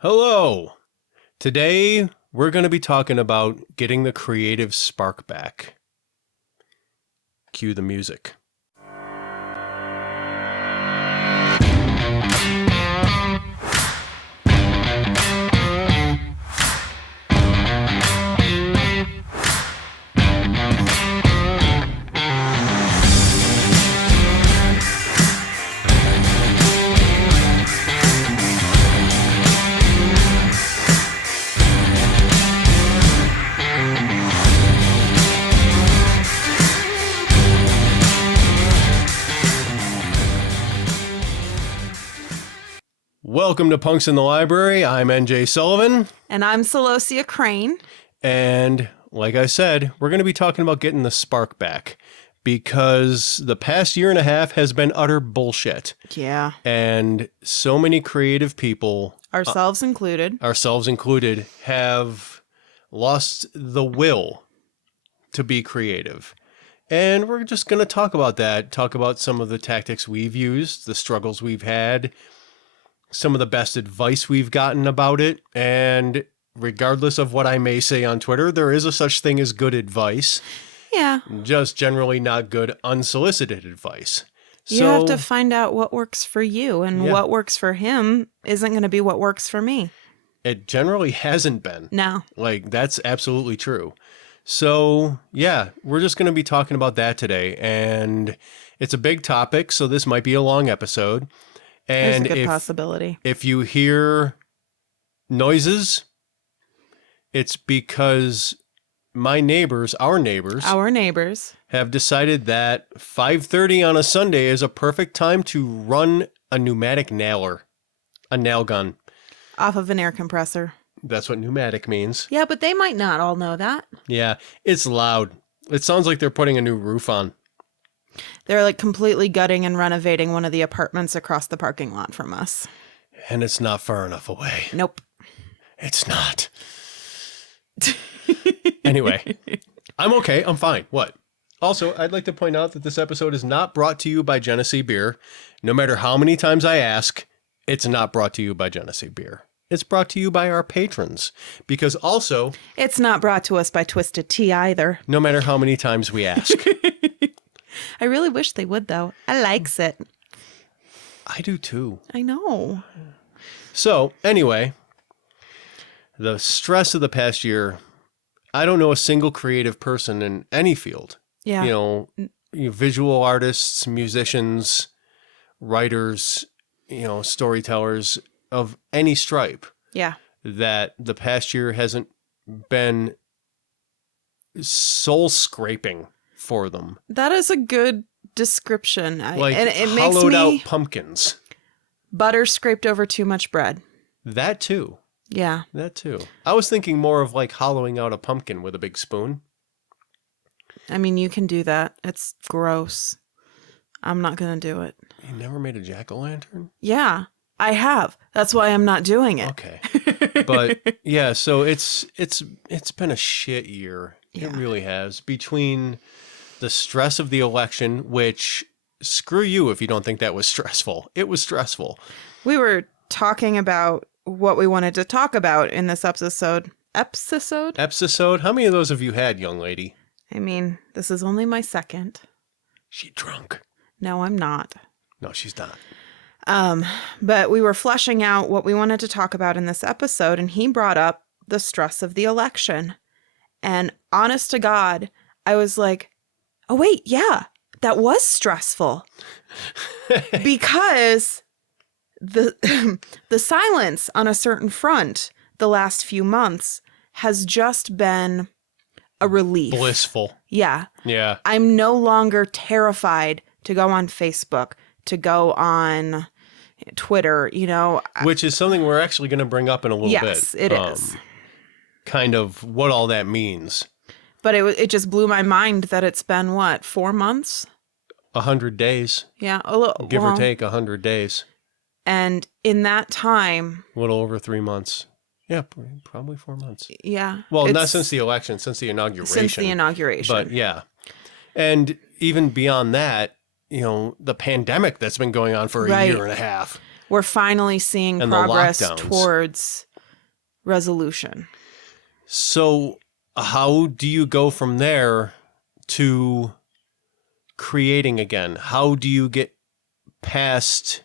Hello! Today, we're going to be talking about getting the creative spark back. Cue the music. Welcome to Punks in the Library. I'm NJ Sullivan. And I'm Celosia Crane. And like I said, we're going to be talking about getting the spark back because the past year and a half has been utter bullshit. Yeah. And so many creative people, Ourselves included, have lost the will to be creative. And we're just going to talk about that, talk about some of the tactics we've used, the struggles we've had, some of the best advice we've gotten about it. And regardless of what I may say on Twitter, there is a such thing as good advice. Yeah. Just generally not good unsolicited advice. You have to find out what works for you, and what works for him isn't going to be what works for me. It generally hasn't been. No. Like, that's absolutely true. So, yeah, we're just going to be talking about that today. And it's a big topic, so this might be a long episode. And there's a good possibility. If you hear noises, it's because our neighbors have decided that 5:30 on a Sunday is a perfect time to run a pneumatic nailer, a nail gun. Off of an air compressor. That's what pneumatic means. Yeah, but they might not all know that. Yeah, it's loud. It sounds like they're putting a new roof on. They're like completely gutting and renovating one of the apartments across the parking lot from us. And it's not far enough away. Nope. It's not. Anyway, I'm okay. I'm fine. What? Also, I'd like to point out that this episode is not brought to you by Genesee Beer. No matter how many times I ask, it's not brought to you by Genesee Beer. It's brought to you by our patrons. Because also, it's not brought to us by Twisted Tea either. No matter how many times we ask. I really wish they would, though. I likes it. I do too. I know. So, anyway, the stress of the past year, I don't know a single creative person in any field. Yeah. You know, visual artists, musicians, writers, storytellers of any stripe. Yeah. That the past year hasn't been soul scraping for them. That is a good description. Like and it hollowed makes me out pumpkins. Butter scraped over too much bread. That too. Yeah. That too. I was thinking more of like hollowing out a pumpkin with a big spoon. I mean, you can do that. It's gross. I'm not going to do it. You never made a jack-o'-lantern? Yeah, I have. That's why I'm not doing it. Okay. But yeah, so it's been a shit year. Yeah. It really has. Between the stress of the election, which screw you if you don't think that was stressful. It was stressful. We were talking about what we wanted to talk about in this episode. Episode? How many of those have you had, young lady? I mean, this is only my second. She drunk. No, I'm not. No, she's not. But we were fleshing out what we wanted to talk about in this episode, and he brought up the stress of the election. And honest to God, I was like, oh, wait, yeah, that was stressful. Because the silence on a certain front the last few months has just been a relief. Blissful. Yeah. Yeah. I'm no longer terrified to go on Facebook, to go on Twitter, Which is something we're actually going to bring up in a little bit. Yes, it is. Kind of what all that means. But it just blew my mind that it's been, 4 months? 100 days. Yeah. Give or take 100 days. And in that time... A little over 3 months. Yeah, probably 4 months. Yeah. Well, not since the election, since the inauguration. Since the inauguration. But yeah. And even beyond that, the pandemic that's been going on for a year and a half. We're finally seeing And the progress lockdowns. towards resolution. So how do you go from there to creating again? How do you get past?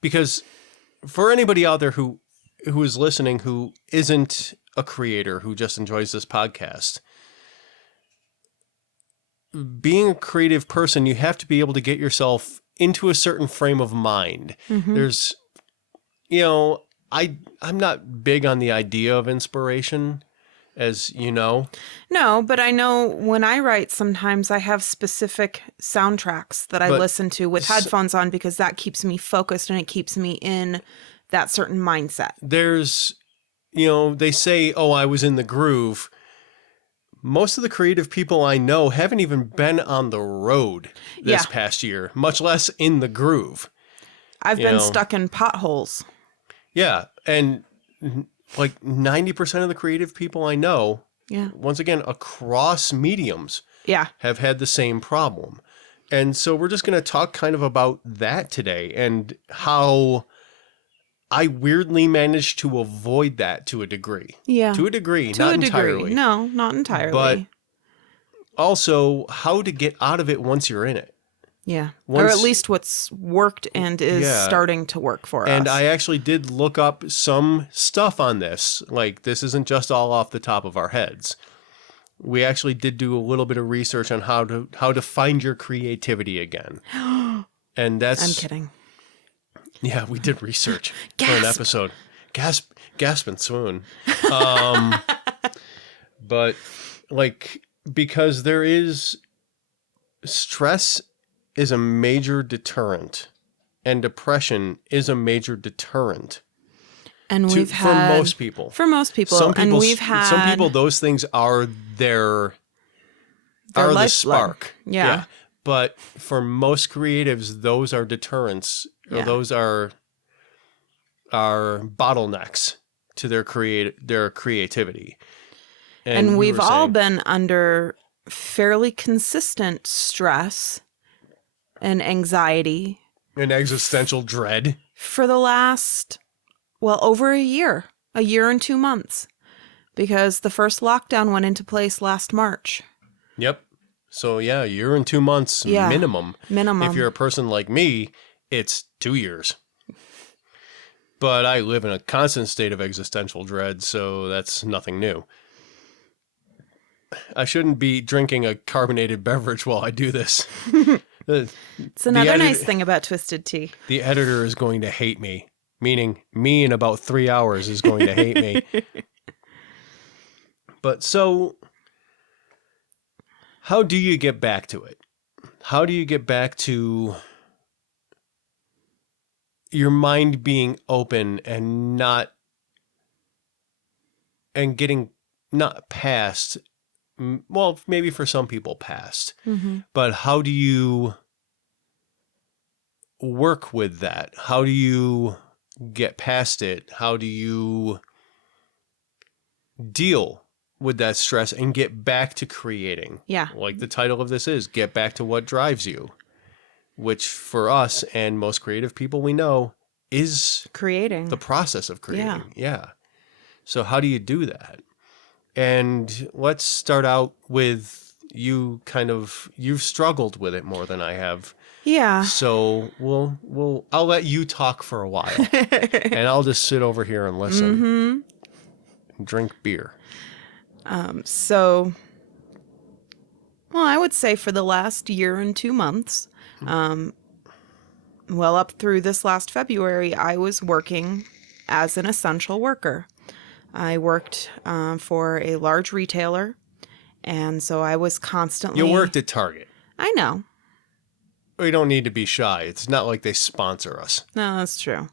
Because for anybody out there who is listening who isn't a creator, who just enjoys this podcast, being a creative person, you have to be able to get yourself into a certain frame of mind. Mm-hmm. There's, I'm not big on the idea of inspiration, as you know. No, but I know when I write, sometimes I have specific soundtracks that I listen to with headphones on because that keeps me focused and it keeps me in that certain mindset. There's, they say, oh, I was in the groove. Most of the creative people I know haven't even been on the road this past year, much less in the groove. I've been stuck in potholes. Yeah. And like 90% of the creative people I know, once again, across mediums, have had the same problem. And so we're just going to talk kind of about that today and how I weirdly managed to avoid that to a degree. Yeah. To a degree, not entirely. No, not entirely. But also how to get out of it once you're in it. Yeah. Or at least what's worked and is starting to work for us. And I actually did look up some stuff on this. Like, this isn't just all off the top of our heads. We actually did do a little bit of research on how to find your creativity again. And that's... I'm kidding. Yeah, we did research for an episode. Gasp and swoon. But like, because there is stress is a major deterrent and depression is a major deterrent. And we've had for most people. Some people those things are their the spark. Yeah. But for most creatives, those are deterrents. Yeah. Those are bottlenecks to their creativity. And we've all been under fairly consistent stress and anxiety. And existential dread. For the last, over a year and 2 months. Because the first lockdown went into place last March. Yep. So yeah, a year and 2 months minimum. Minimum. If you're a person like me, it's 2 years. But I live in a constant state of existential dread, so that's nothing new. I shouldn't be drinking a carbonated beverage while I do this. It's another nice thing about Twisted Tea. The editor is going to hate me, meaning me in about 3 hours is going to hate me. But so, how do you get back to it? How do you get back to your mind being open and getting not past, well, maybe for some people past, but how do you work with that? How do you get past it? How do you deal with that stress and get back to creating? Yeah. Like the title of this is, Get Back to What Drives You, which for us and most creative people we know is creating. The process of creating. Yeah. So how do you do that? And let's start out with you've struggled with it more than I have. Yeah. So I'll let you talk for a while and I'll just sit over here and listen and drink beer. I would say for the last year and 2 months, up through this last February, I was working as an essential worker. I worked for a large retailer, and so I was constantly... You worked at Target. I know. We don't need to be shy. It's not like they sponsor us. No, that's true.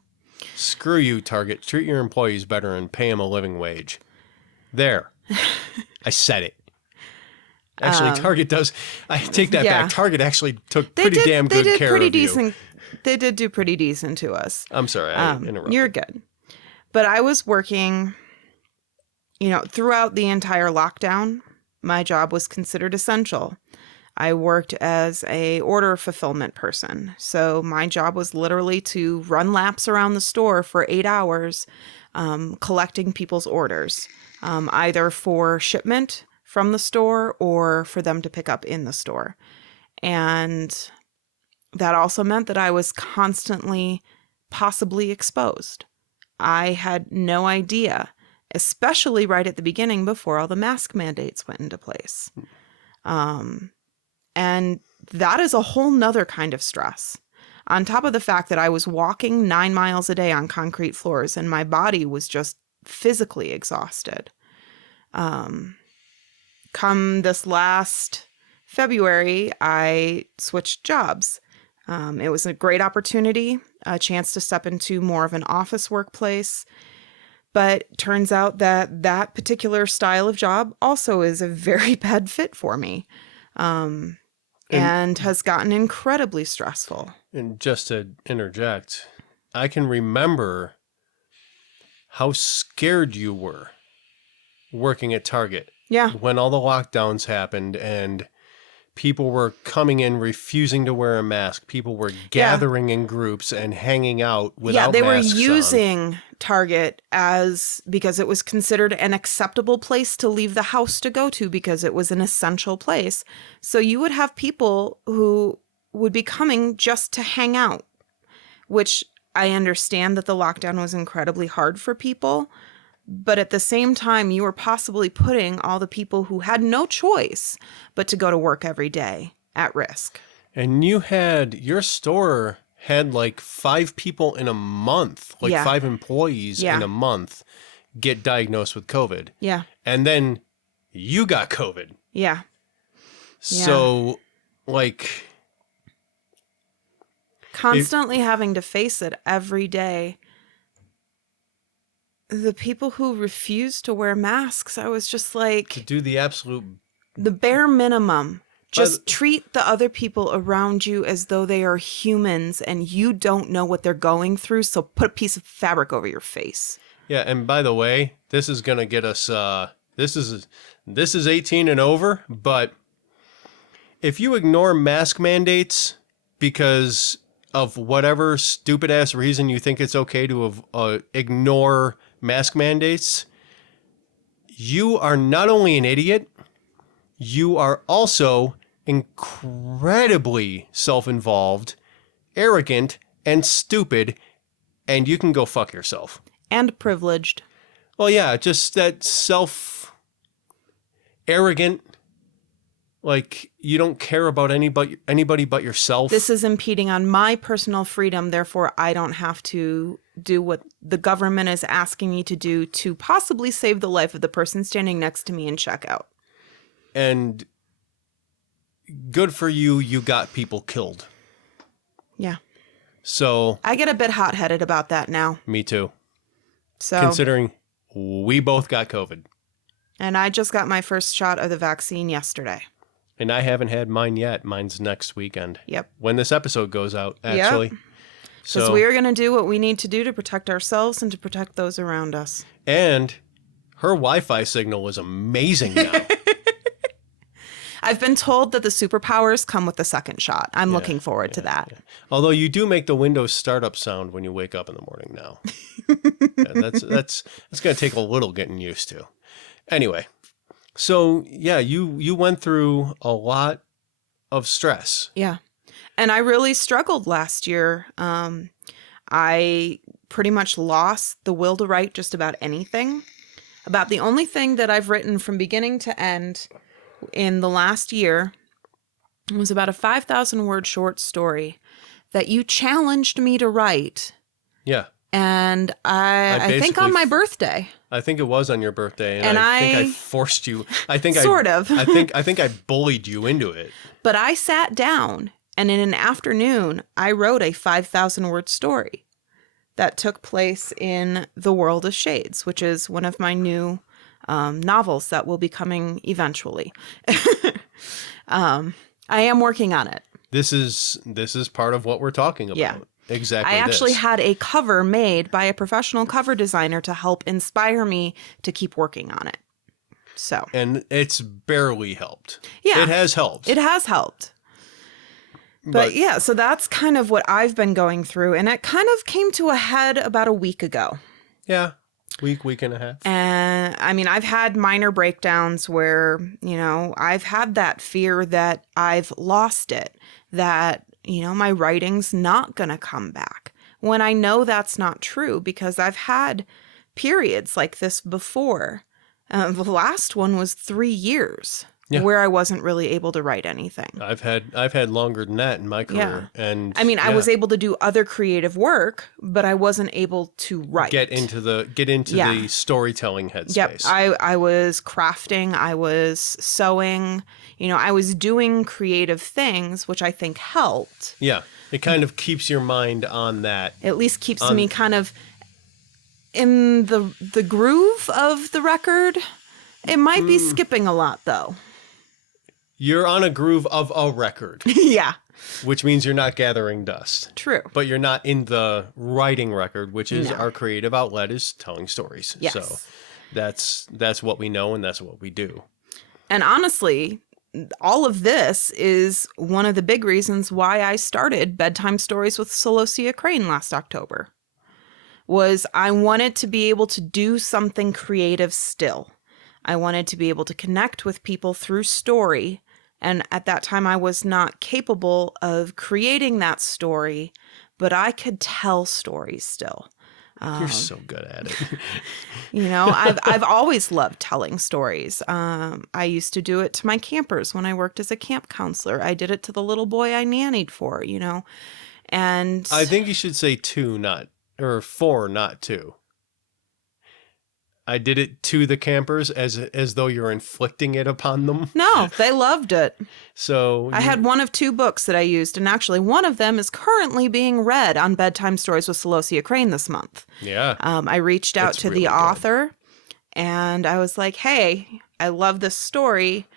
Screw you, Target. Treat your employees better and pay them a living wage. There. I said it. Actually, Target does. I take that back. Target actually took pretty damn good care of you. They did do pretty decent to us. I'm sorry, I interrupted. You're good. But I was working, throughout the entire lockdown. My job was considered essential. I worked as a order fulfillment person. So my job was literally to run laps around the store for 8 hours, collecting people's orders, either for shipment from the store or for them to pick up in the store. And that also meant that I was constantly possibly exposed. I had no idea, especially right at the beginning before all the mask mandates went into place. And that is a whole nother kind of stress. On top of the fact that I was walking 9 miles a day on concrete floors and my body was just physically exhausted. Come this last February, I switched jobs. It was a great opportunity, a chance to step into more of an office workplace. But turns out that that particular style of job also is a very bad fit for me. And has gotten incredibly stressful. And just to interject, I can remember how scared you were working at Target. Yeah. When all the lockdowns happened and people were coming in refusing to wear a mask. People were gathering in groups and hanging out without masks on. Yeah, they were using Target because it was considered an acceptable place to leave the house to go to because it was an essential place. So you would have people who would be coming just to hang out, which I understand that the lockdown was incredibly hard for people. But at the same time, you were possibly putting all the people who had no choice but to go to work every day at risk. And your store had like 5 people in a month, like 5 employees in a month get diagnosed with COVID. Yeah. And then you got COVID. Yeah. So like constantly having to face it every day. The people who refused to wear masks, I was just like... to do the bare minimum. Just treat the other people around you as though they are humans and you don't know what they're going through, so put a piece of fabric over your face. Yeah, and by the way, this is going to get us... This is 18 and over, but if you ignore mask mandates because of whatever stupid-ass reason you think it's okay to ignore mask mandates, you are not only an idiot, you are also incredibly self-involved, arrogant, and stupid, and you can go fuck yourself. And privileged. Well, yeah, just that arrogant, like you don't care about anybody but yourself. This is impeding on my personal freedom, therefore I don't have to do what the government is asking me to do to possibly save the life of the person standing next to me in checkout. And good for you, you got people killed. Yeah. So I get a bit hot-headed about that now. Me too. So considering we both got COVID. And I just got my first shot of the vaccine yesterday. And I haven't had mine yet. Mine's next weekend. Yep. When this episode goes out, actually. Yep. Because we are going to do what we need to do to protect ourselves and to protect those around us. And her Wi-Fi signal is amazing now. I've been told that the superpowers come with the second shot. I'm looking forward to that. Yeah. Although you do make the Windows startup sound when you wake up in the morning now. That's going to take a little getting used to. Anyway, so yeah, you went through a lot of stress. Yeah. And I really struggled last year. I pretty much lost the will to write just about anything. About the only thing that I've written from beginning to end in the last year was about a 5,000-word short story that you challenged me to write. Yeah. And I think on my birthday. I think it was on your birthday, and I think I forced you. I think sort of. I think I bullied you into it. But I sat down, and in an afternoon, I wrote a 5,000-word story that took place in The World of Shades, which is one of my new novels that will be coming eventually. I am working on it. This is part of what we're talking about. Yeah. Exactly. I actually had a cover made by a professional cover designer to help inspire me to keep working on it. So, And it's barely helped. yeah. It has helped. It has helped. But yeah, so that's kind of what I've been going through. And it kind of came to a head about a week ago. Yeah. Week and a half. And I mean, I've had minor breakdowns where, I've had that fear that I've lost it, that, my writing's not going to come back. When I know that's not true, because I've had periods like this before. The last one was 3 years. Yeah. Where I wasn't really able to write anything. I've had longer than that in my career. Yeah. And I mean, I was able to do other creative work, but I wasn't able to write. Get into the storytelling headspace. Yep. I was crafting, I was sewing, I was doing creative things, which I think helped. Yeah. It kind of keeps your mind on that. At least keeps me kind of in the groove of the record. It might be skipping a lot though. You're on a groove of a record. Yeah. Which means you're not gathering dust. True. But you're not in the writing record, which is our creative outlet, is telling stories. Yes. So that's what we know and that's what we do. And honestly, all of this is one of the big reasons why I started Bedtime Stories with Celosia Crane last October. Was I wanted to be able to do something creative still. I wanted to be able to connect with people through story. And at that time, I was not capable of creating that story, but I could tell stories still. You're so good at it. I've always loved telling stories. I used to do it to my campers when I worked as a camp counselor. I did it to the little boy I nannied for, and I think you should say 4, not 2. I did it to the campers as though you're inflicting it upon them. No, they loved it. So I had one of 2 books that I used, and actually one of them is currently being read on Bedtime Stories with Celosia Crane this month. Yeah. I reached out to the author, and I was like, hey, I love this story.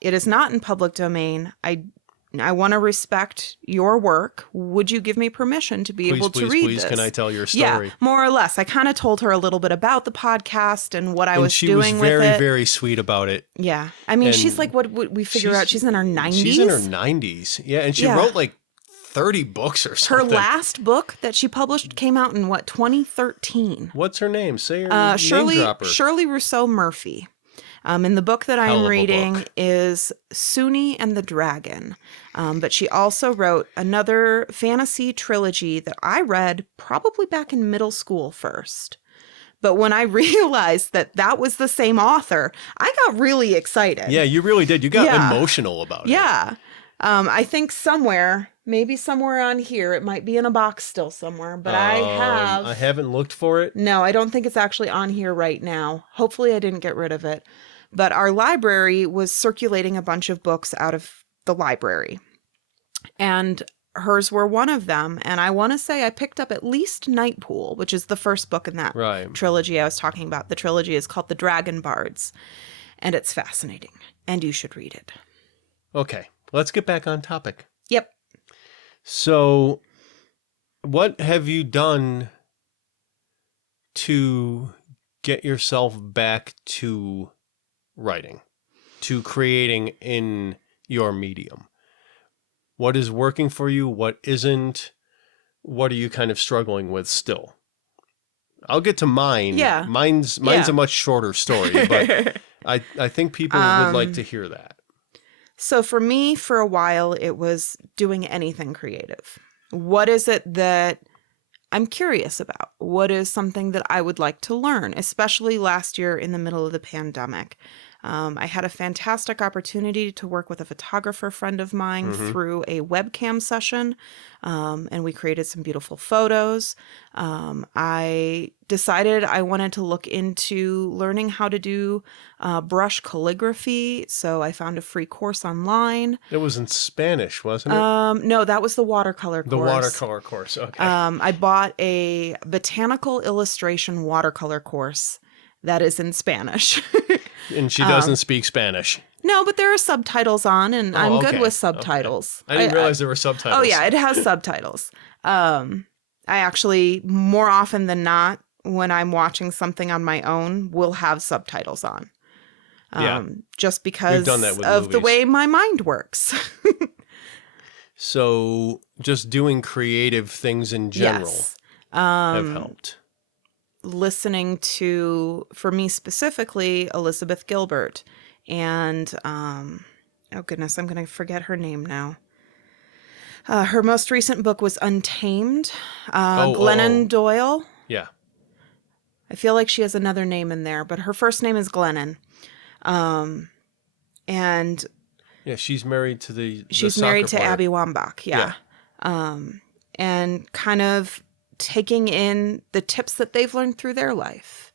It is not in public domain. I want to respect your work. Would you give me permission to be able to read this? Please, can I tell your story? Yeah, more or less. I kind of told her a little bit about the podcast and what I was doing with it. She was very, very sweet about it. Yeah. I mean, she's like, what we figure out? She's in her 90s? She's in her 90s. Yeah, and she wrote like 30 books or something. Her last book that she published came out in, 2013? What's her name? Say her name dropper. Shirley Rousseau Murphy. And the book that I'm reading is Suni and the Dragon. But she also wrote another fantasy trilogy that I read probably back in middle school first. But when I realized that was the same author, I got really excited. Yeah, you really did. You got emotional about it. Yeah. I think maybe somewhere on here, it might be in a box still somewhere, but I haven't looked for it. No, I don't think it's actually on here right now. Hopefully I didn't get rid of it. But our library was circulating a bunch of books out of the library. And hers were one of them. And I want to say I picked up at least Nightpool, which is the first book in that trilogy I was talking about. The trilogy is called The Dragon Bards. And it's fascinating. And you should read it. Okay, let's get back on topic. Yep. So, what have you done to get yourself back to writing, to creating in your medium? What is working for you? What isn't? What are you kind of struggling with still? I'll get to mine. Yeah. Mine's a much shorter story, but I think people would like to hear that. So for me, for a while, it was doing anything creative. What is it that I'm curious about? What is something that I would like to learn, especially last year in the middle of the pandemic? I had a fantastic opportunity to work with a photographer friend of mine through a webcam session, and we created some beautiful photos. I decided I wanted to look into learning how to do brush calligraphy, so I found a free course online. It was in Spanish, wasn't it? No, that was the watercolor course. The watercolor course, okay. I bought a botanical illustration watercolor course that is in Spanish. And she doesn't speak Spanish. No, but there are subtitles on, and I'm good with subtitles. Okay. I didn't realize there were subtitles. Oh, yeah, it has subtitles. I actually, more often than not, when I'm watching something on my own, will have subtitles on. just We've because done that with of the movies. way my mind works. So just doing creative things in general Yes. have helped. Listening to, for me specifically, Elizabeth Gilbert and, oh goodness, I'm going to forget her name now. Her most recent book was Untamed. Glennon Doyle. Yeah. I feel like she has another name in there, but her first name is Glennon. And Yeah, she's married to the she's soccer married to player. Abby Wambach. Yeah. And kind of taking in the tips that they've learned through their life.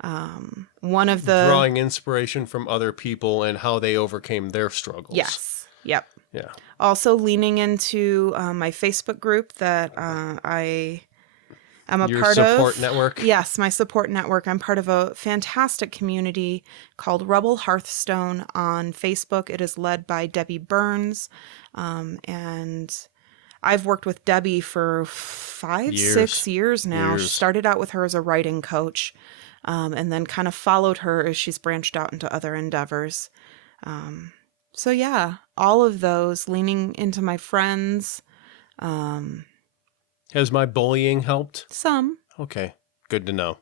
One of the drawing inspiration from other people and how they overcame their struggles. Yes. Yep. Yeah. Also leaning into my Facebook group that I am a Your part of. support network? Yes, my support network. I'm part of a fantastic community called Rebel Hearthstone on Facebook. It is led by Debbie Burns. And I've worked with Debbie for 6 years now. She started out with her as a writing coach, and then kind of followed her as she's branched out into other endeavors. So yeah, all of those, leaning into my friends. Has my bullying helped? Some. Okay, good to know.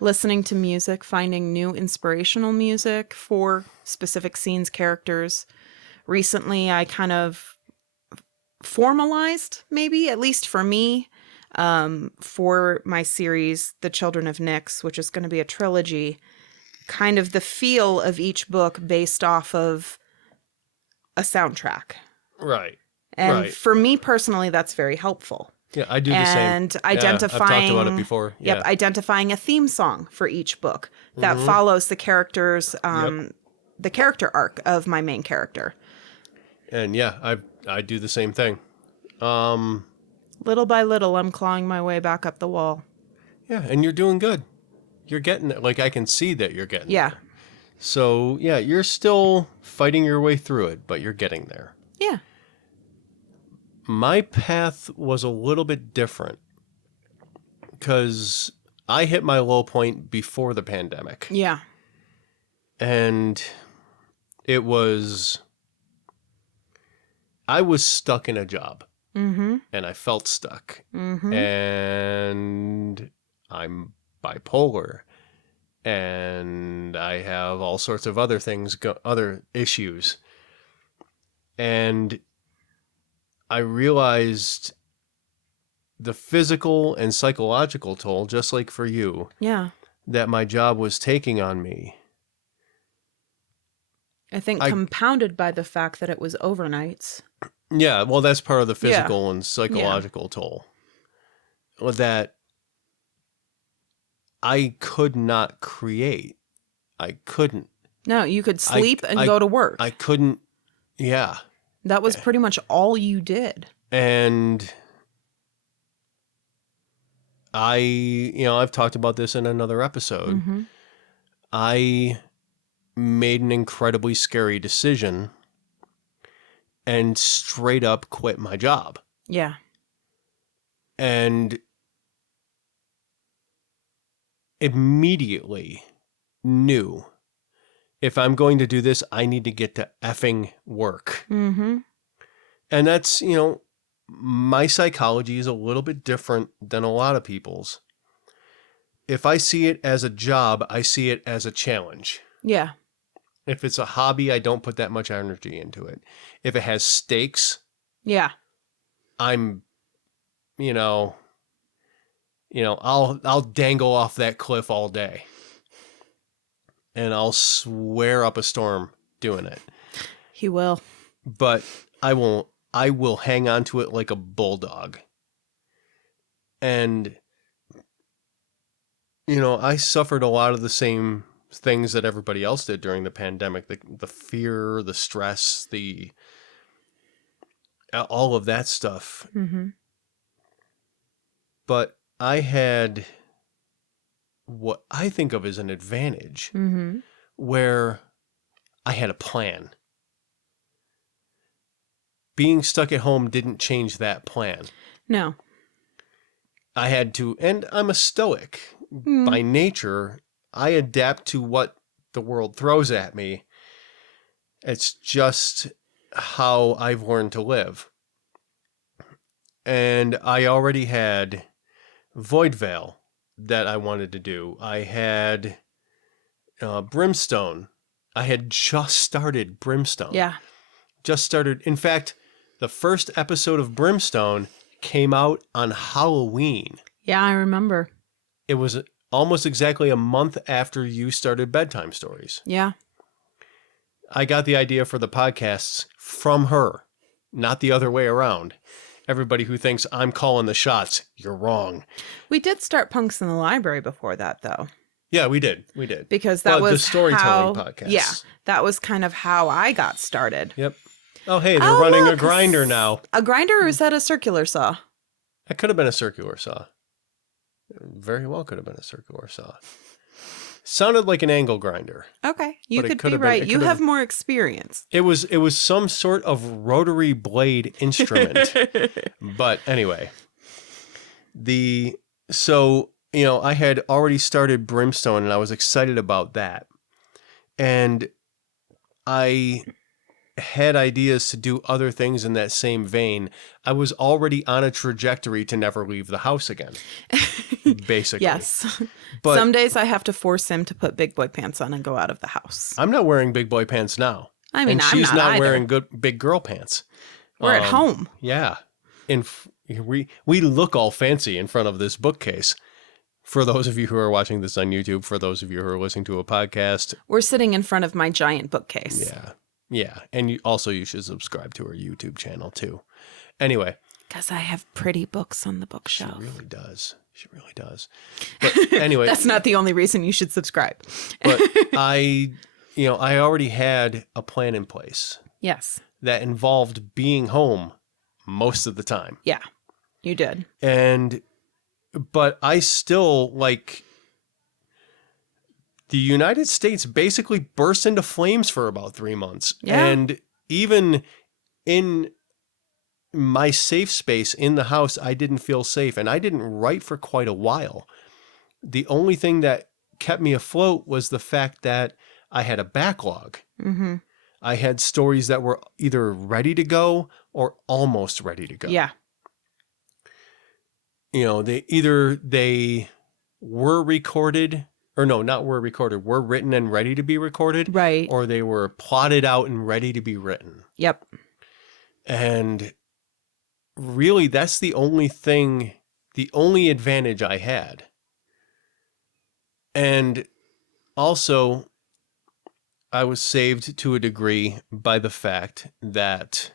Listening to music, finding new inspirational music for specific scenes, characters. Recently, I kind of formalized, maybe, at least for me, for my series, The Children of Nyx, which is going to be a trilogy, kind of the feel of each book based off of a soundtrack. Right. And for me personally, that's very helpful. Yeah, I do the same. And identifying, I've talked about it before. Yep, identifying a theme song for each book that follows the characters, the character arc of my main character. And yeah, I do the same thing. Little by little, I'm clawing my way back up the wall. Yeah, and you're doing good. You're getting it. Like, I can see that you're getting Yeah. there. So, yeah, you're still fighting your way through it, but you're getting there. Yeah. My path was a little bit different because I hit my low point before the pandemic. Yeah. And it was... I was stuck in a job. Mm-hmm. And I felt stuck. Mm-hmm. And I'm bipolar. And I have all sorts of other things, other issues. And I realized the physical and psychological toll, just like for you, that my job was taking on me. I think compounded by the fact that it was overnights. Yeah, well, that's part of the physical and psychological toll. That I could not create. I couldn't. No, you could sleep and go to work. I couldn't. Yeah. That was pretty much all you did. And I've talked about this in another episode. Mm-hmm. I made an incredibly scary decision and straight up quit my job. Yeah. And immediately knew, if I'm going to do this, I need to get to effing work. Mm-hmm. And that's, my psychology is a little bit different than a lot of people's. If I see it as a job, I see it as a challenge. Yeah. If it's a hobby, I don't put that much energy into it. If it has stakes, I'm, I'll dangle off that cliff all day. And I'll swear up a storm doing it. He will. But I won't. I will hang on to it like a bulldog. And, I suffered a lot of the same things that everybody else did during the pandemic. The fear, the stress, all of that stuff. Mm-hmm. But I had what I think of as an advantage, where I had a plan. Being stuck at home didn't change that plan. No. I had to, and I'm a stoic by nature. I adapt to what the world throws at me. It's just how I've learned to live. And I already had Void Veil that I wanted to do. I had Brimstone. I had just started Brimstone. Yeah. Just started. In fact, the first episode of Brimstone came out on Halloween. Yeah, I remember. It was almost exactly a month after you started Bedtime Stories. Yeah. I got the idea for the podcasts from her, not the other way around. Everybody who thinks I'm calling the shots, you're wrong. We did start Punks in the Library before that, though. Yeah, we did. We did. Because that was the storytelling how, podcast. Yeah, that was kind of how I got started. Yep. Oh, hey, they're running a grinder now. A grinder, or is that a circular saw? That could have been a circular saw. Very well could have been a circular saw. Sounded like an angle grinder. Okay, you But it could could be have been- right. it You could have- have more experience. It was some sort of rotary blade instrument. But anyway, I had already started Brimstone and I was excited about that. And I had ideas to do other things in that same vein. I was already on a trajectory to never leave the house again, basically. Yes. But Some days I have to force him to put big boy pants on and go out of the house. I'm not wearing big boy pants now. I mean, and I'm she's not either. wearing good big girl pants. We're at home. Yeah. And we look all fancy in front of this bookcase. For those of you who are watching this on YouTube, for those of you who are listening to a podcast. We're sitting in front of my giant bookcase. Yeah. Yeah. And you should subscribe to her YouTube channel too. Anyway. Because I have pretty books on the bookshelf. She really does. She really does. But anyway. That's not the only reason you should subscribe. But I already had a plan in place. Yes. That involved being home most of the time. Yeah, you did. But I still, the United States basically burst into flames for about 3 months. Yeah. And even in my safe space in the house, I didn't feel safe. And I didn't write for quite a while. The only thing that kept me afloat was the fact that I had a backlog. Mm-hmm. I had stories that were either ready to go or almost ready to go. Yeah. They were recorded, or no, not were recorded, were written and ready to be recorded. Right. Or they were plotted out and ready to be written. Yep. And really, that's the only advantage I had. And also, I was saved to a degree by the fact that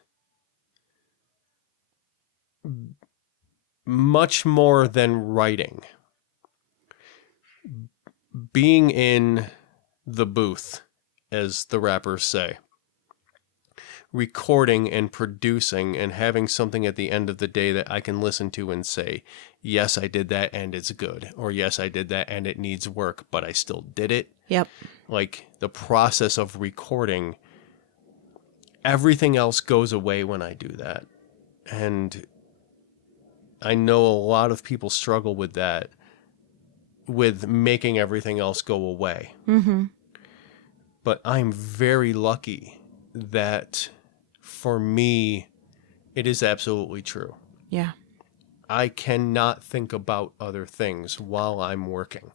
much more than writing, being in the booth, as the rappers say, recording and producing and having something at the end of the day that I can listen to and say, yes, I did that and it's good. Or yes, I did that and it needs work, but I still did it. Yep. Like the process of recording, everything else goes away when I do that. And I know a lot of people struggle with that, with making everything else go away. Mm-hmm. But I'm very lucky that for me, it is absolutely true. Yeah. I cannot think about other things while I'm working.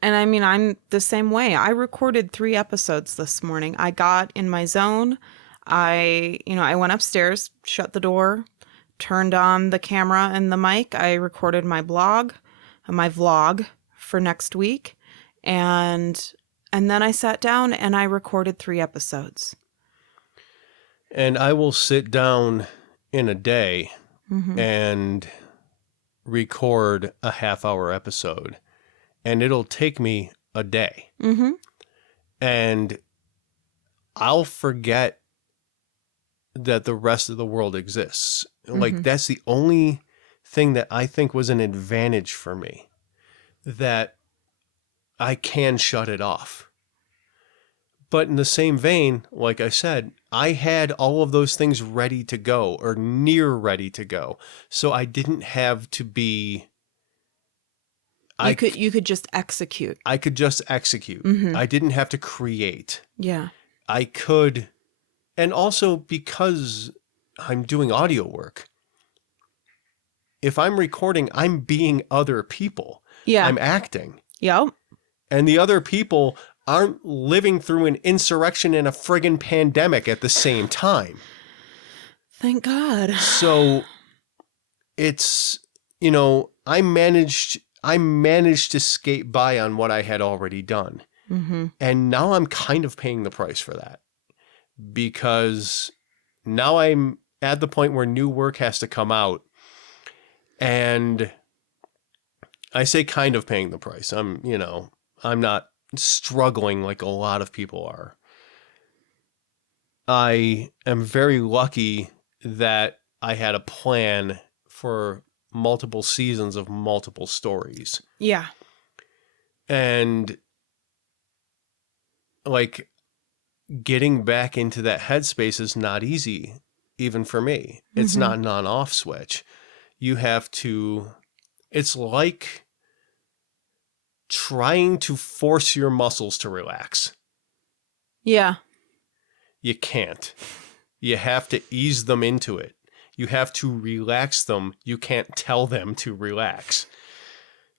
And I mean, I'm the same way. I recorded 3 episodes this morning. I got in my zone. I went upstairs, shut the door, turned on the camera and the mic. I recorded my vlog for next week. And then I sat down and I recorded 3 episodes. And I will sit down in a day and record a half-hour episode. And it'll take me a day. Mm-hmm. And I'll forget that the rest of the world exists. Like, that's the only thing that I think was an advantage for me, that I can shut it off. But in the same vein, like I said, I had all of those things ready to go or near ready to go. So I didn't have to be You could just execute. I could just execute. Mm-hmm. I didn't have to create. Yeah. I could, and also because I'm doing audio work, if I'm recording, I'm being other people. Yeah. I'm acting. Yep. And the other people aren't living through an insurrection and a friggin' pandemic at the same time. Thank God. So it's, I managed to skate by on what I had already done. Mm-hmm. And now I'm kind of paying the price for that, because now I'm at the point where new work has to come out. And I say kind of paying the price. I'm not struggling like a lot of people are. I am very lucky that I had a plan for multiple seasons of multiple stories. Yeah. And like getting back into that headspace is not easy, even for me. It's not an on-off switch. You have to, it's like trying to force your muscles to relax. Yeah. You can't. You have to ease them into it. You have to relax them. You can't tell them to relax,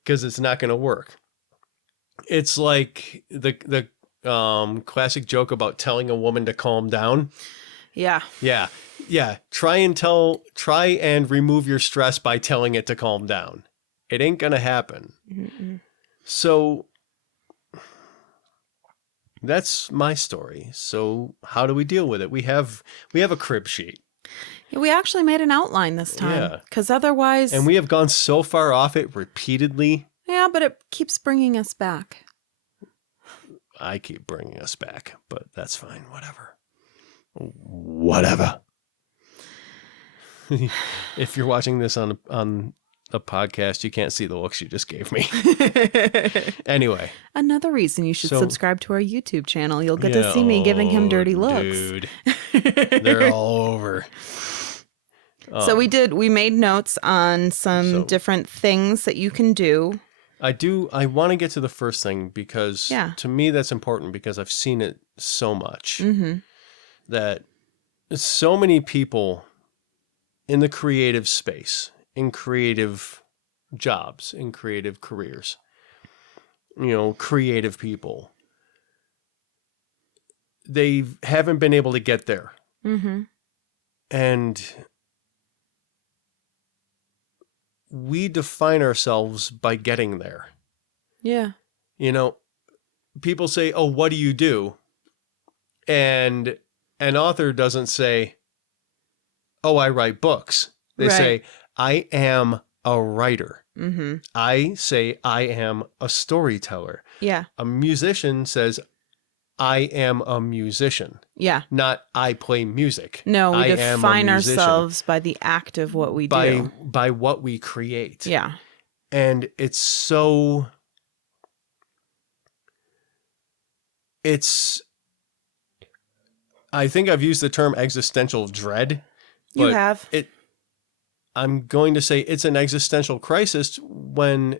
because it's not going to work. It's like the classic joke about telling a woman to calm down. Yeah. Yeah. Try and remove your stress by telling it to calm down. It ain't going to happen. Mm-mm. So that's my story. So how do we deal with it? We have a crib sheet. Yeah, we actually made an outline this time, because otherwise... And we have gone so far off it repeatedly. Yeah, but it keeps bringing us back. I keep bringing us back, but that's fine. Whatever. If you're watching this on a podcast, you can't see the looks you just gave me. Anyway. Another reason you should subscribe to our YouTube channel. You'll get to see me giving him dirty looks. Dude. They're all over. So we made notes on some different things that you can do. I want to get to the first thing, because to me that's important, because I've seen it so much. Mm-hmm. That so many people in the creative space, in creative jobs, in creative careers, creative people, they haven't been able to get there. Mm-hmm. And we define ourselves by getting there. Yeah. People say, "Oh, what do you do?" And an author doesn't say, "Oh, I write books." They say, "I am a writer." Mm-hmm. I say, "I am a storyteller." Yeah. A musician says, "I am a musician." Yeah. Not "I play music." No, we I define ourselves by the act of what we do. By what we create. Yeah. And it's so... I think I've used the term existential dread. You have. I'm going to say it's an existential crisis when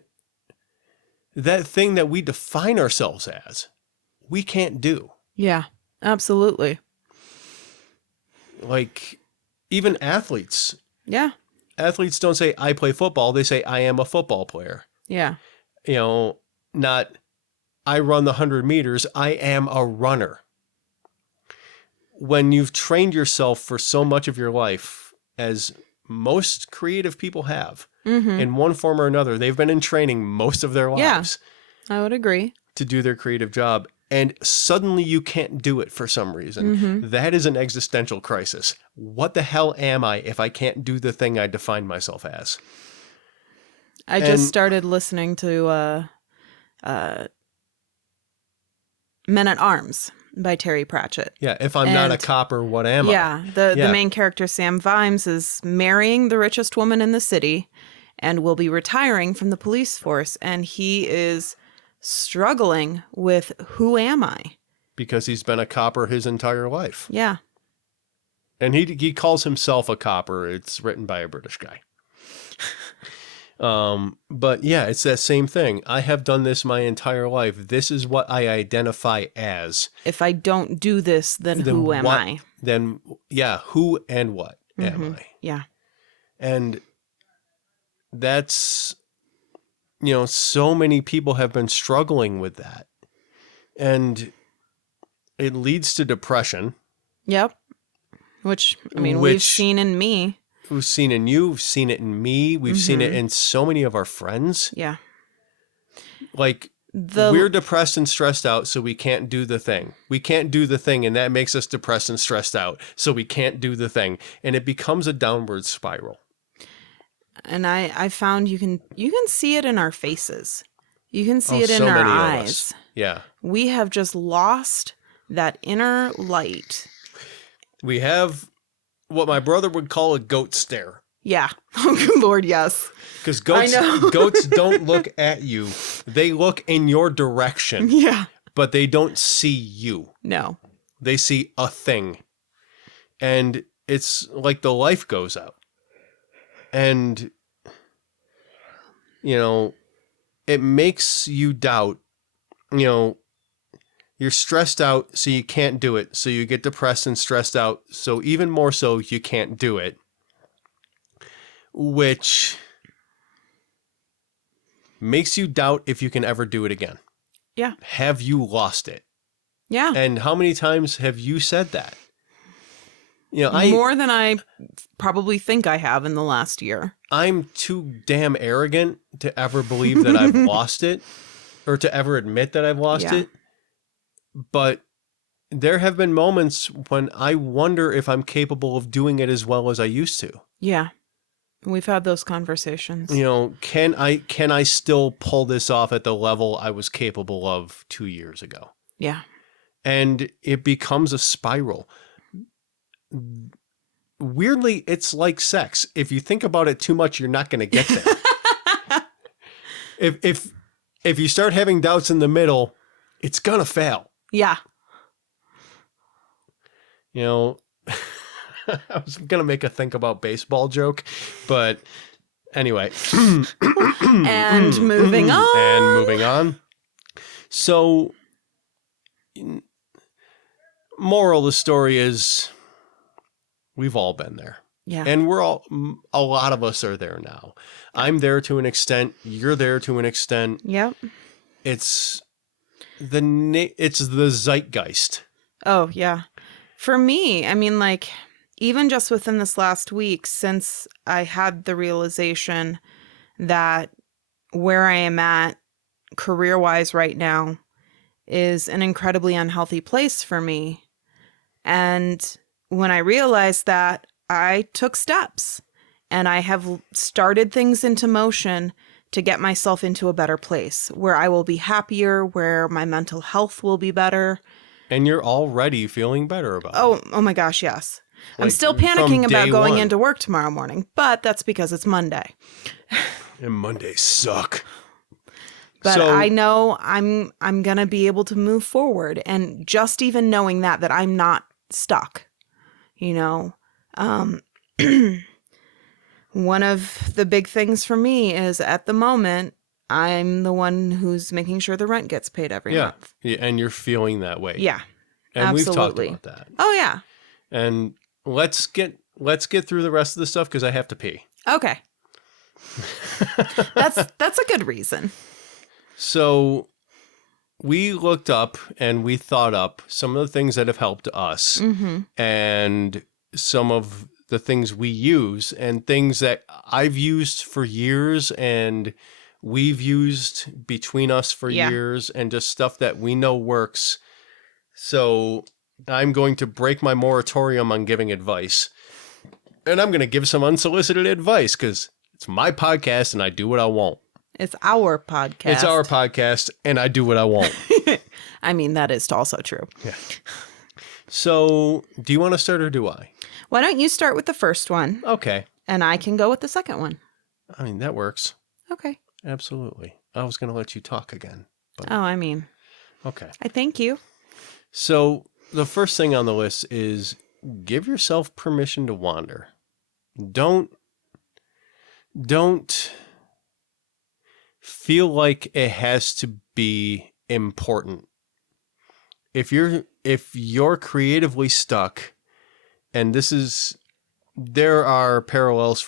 that thing that we define ourselves as, we can't do. Yeah, absolutely. Like, even athletes. Yeah. Athletes don't say, "I play football." They say, "I am a football player." Yeah. Not, "I run the 100 meters." I am a runner. When you've trained yourself for so much of your life, as most creative people have, in one form or another, they've been in training most of their lives. Yeah, I would agree. To do their creative job. And suddenly you can't do it for some reason. That is an existential crisis. What the hell am I if I can't do the thing I define myself as? I just started listening to Men at Arms by Terry Pratchett. Yeah, if I'm not a copper, what am I? Yeah, the main character, Sam Vimes, is marrying the richest woman in the city and will be retiring from the police force. And he is struggling with, who am I? Because he's been a copper his entire life. Yeah. And he calls himself a copper. It's written by a British guy. But yeah, it's that same thing. I have done this my entire life. This is what I identify as. If I don't do this, then who am what, I? Then, yeah, who and what am I? Yeah. And that's, so many people have been struggling with that. And it leads to depression. Yep. Which, I mean, we've seen in me. We've seen in you, we've seen it in me, we've seen it in so many of our friends. Yeah. Like, we're depressed and stressed out, so we can't do the thing. We can't do the thing, and that makes us depressed and stressed out, so we can't do the thing. And it becomes a downward spiral. And I found you can see it in our faces. You can see it in so our many of eyes. us. Yeah. We have just lost that inner light. We have what my brother would call a goat stare. Yeah. Oh, good Lord, yes. Because goats don't look at you. They look in your direction. Yeah. But they don't see you. No. They see a thing. And it's like the life goes out. And, it makes you doubt, you're stressed out, so you can't do it. So you get depressed and stressed out. So even more so, you can't do it. Which makes you doubt if you can ever do it again. Yeah. Have you lost it? Yeah. And how many times have you said that? More than I probably think I have in the last year. I'm too damn arrogant to ever believe that I've lost it or to ever admit that I've lost it. But there have been moments when I wonder if I'm capable of doing it as well as I used to. Yeah. We've had those conversations. Can I still pull this off at the level I was capable of 2 years ago? Yeah. And it becomes a spiral. Weirdly, it's like sex. If you think about it too much, you're not going to get there. If you start having doubts in the middle, it's going to fail. Yeah. I was going to make a think about baseball joke, but anyway. And moving on. So, moral of the story is we've all been there. Yeah. And a lot of us are there now. I'm there to an extent. You're there to an extent. Yep. It's the zeitgeist. Oh, yeah. For me, I mean, like, even just within this last week, since I had the realization that where I am at career-wise right now is an incredibly unhealthy place for me. And when I realized that, I took steps and I have started things into motion to get myself into a better place where I will be happier, where my mental health will be better. And you're already feeling better about it. Oh my gosh, yes. I'm Like, still panicking about going one. into work tomorrow morning, but that's because it's Monday. And Mondays suck. But I know I'm going to be able to move forward. And just even knowing that I'm not stuck, one of the big things for me is at the moment, I'm the one who's making sure the rent gets paid every month. Yeah, and you're feeling that way. Yeah, and absolutely. we've talked about that. Oh, yeah. And let's get through the rest of the stuff because I have to pee. Okay. That's a good reason. So we looked up and we thought up some of the things that have helped us and some of the things we use and things that I've used for years and we've used between us for years and just stuff that we know works. So I'm going to break my moratorium on giving advice. And I'm going to give some unsolicited advice because it's my podcast and I do what I want. It's our podcast. It's our podcast and I do what I want. I mean, that is also true. Yeah. So do you want to start or do I? Why don't you start with the first one? Okay. And I can go with the second one. I mean, that works. Okay. Absolutely. I was going to let you talk again. But... Oh, I mean. Okay. I thank you. So the first thing on the list is give yourself permission to wander. Don't feel like it has to be important. If you're creatively stuck, and there are parallels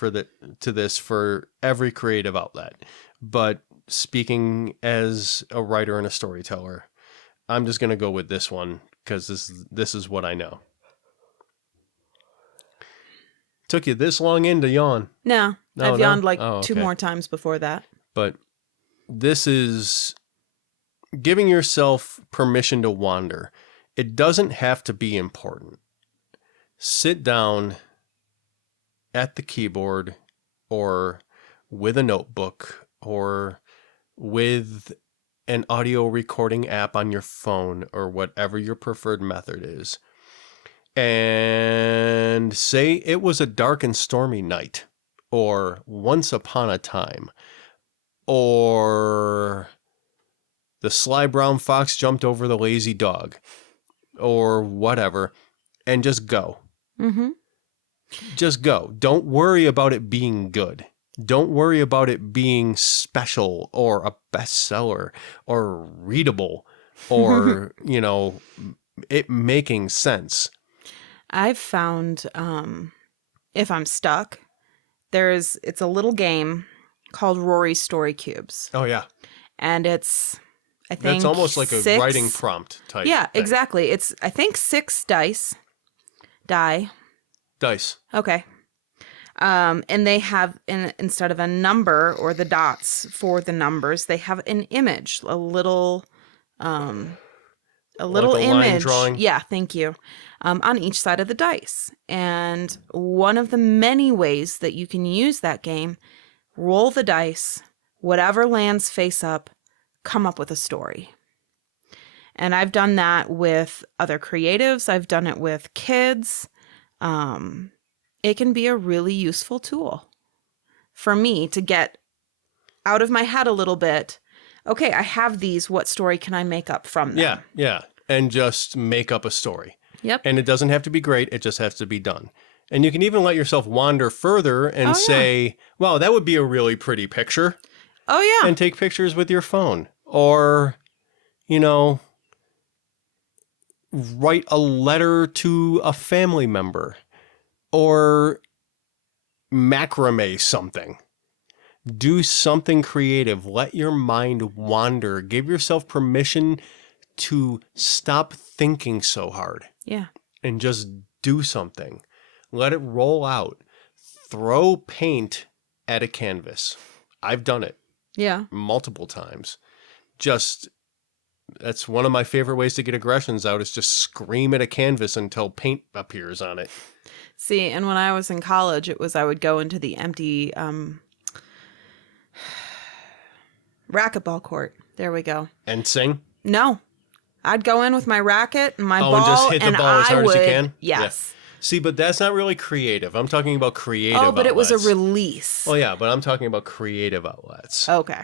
to this for every creative outlet, but speaking as a writer and a storyteller, I'm just going to go with this one because this is what I know. Took you this long in to yawn. No, No, I've yawned no? two more times before that. But this is giving yourself permission to wander. It doesn't have to be important. Sit down at the keyboard or with a notebook or with an audio recording app on your phone or whatever your preferred method is. And say it was a dark and stormy night, or once upon a time, or the sly brown fox jumped over the lazy dog, or whatever, and just go. Mm-hmm. Just go. Don't worry about it being good. Don't worry about it being special or a bestseller or readable or, it making sense. I've found if I'm stuck, it's a little game called Rory Story Cubes. Oh, yeah. And it's, I think, that's almost like a writing prompt type. Yeah, thing. exactly. It's, I think, 6 dice. Dice. Okay. And they have, instead of a number or the dots for the numbers, they have an image, a little like a image. line drawing? Yeah, thank you. On each side of the dice. And one of the many ways that you can use that game, roll the dice, whatever lands face up, come up with a story. And I've done that with other creatives. I've done it with kids. It can be a really useful tool for me to get out of my head a little bit. Okay, I have these. What story can I make up from them? Yeah. And just make up a story. Yep. And it doesn't have to be great. It just has to be done. And you can even let yourself wander further and say, wow, that would be a really pretty picture. Oh, yeah. And take pictures with your phone. Or, write a letter to a family member. Or macrame something. Do something creative. Let your mind wander. Give yourself permission to stop thinking so hard. Yeah. And just do something. Let it roll out. Throw paint at a canvas. I've done it. Yeah. Multiple times. That's one of my favorite ways to get aggressions out is just scream at a canvas until paint appears on it. See, and when I was in college, I would go into the empty racquetball court. There we go. And sing? No. I'd go in with my racket and my ball. And just hit the ball as hard as you can? Yes. Yeah. See, but that's not really creative. I'm talking about creative outlets. Oh, but it was a release. Well, yeah, but I'm talking about creative outlets. Okay.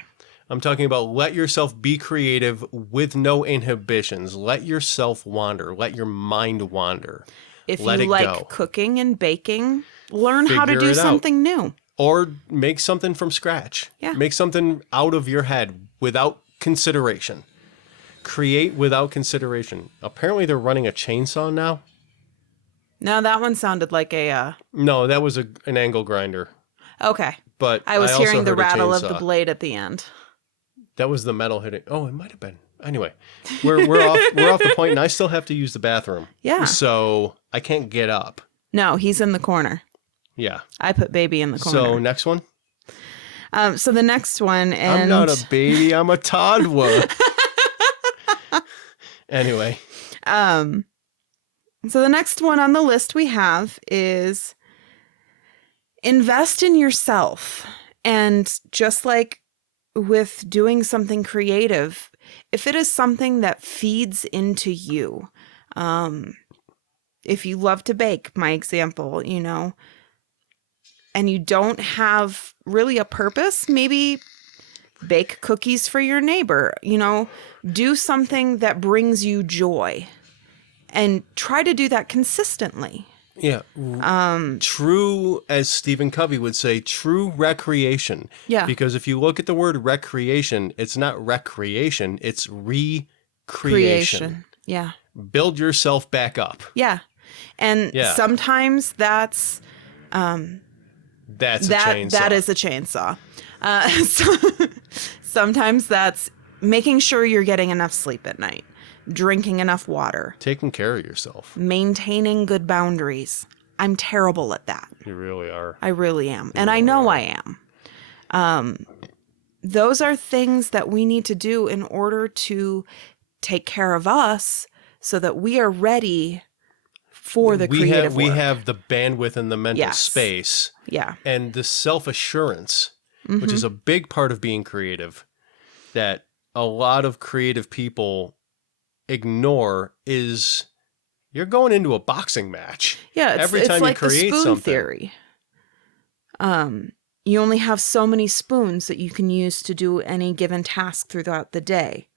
I'm talking about let yourself be creative with no inhibitions. Let yourself wander. Let your mind wander. If let you it like go. Cooking and baking, learn how to Figure do it out. something new. Or make something from scratch. Yeah. Make something out of your head without consideration. Create without consideration. Apparently they're running a chainsaw now. No, that one sounded like a... No, that was an angle grinder. Okay. But I was also hearing the heard a rattle of the chainsaw. blade at the end. That was the metal hitting. Oh, it might have been. Anyway, we're off the point, and I still have to use the bathroom. Yeah. So I can't get up. No, he's in the corner. Yeah. I put baby in the corner. So next one. So the next one, and I'm not a baby. I'm a toddler. Anyway. So the next one on the list we have is invest in yourself. And just like with doing something creative, if it is something that feeds into you, if you love to bake, my example, and you don't have really a purpose, maybe bake cookies for your neighbor, do something that brings you joy and try to do that consistently. Yeah. True, as Stephen Covey would say, true recreation. Yeah. Because if you look at the word recreation, it's not recreation, it's recreation. Creation. Yeah. Build yourself back up. Yeah. And Yeah. sometimes that's That's a chainsaw. that is a chainsaw. Sometimes that's making sure you're getting enough sleep at night, drinking enough water, Taking care of yourself. maintaining good boundaries. I'm terrible at that. You really are. I really am. And I know I am. Those are things that we need to do in order to take care of us so that we are ready for the creative we work. have the bandwidth and the mental space. Yeah. And the self-assurance, which is a big part of being creative, that a lot of creative people ignore, is you're going into a boxing match. Yeah, every time like you create the spoon something. theory. You only have so many spoons that you can use to do any given task throughout the day.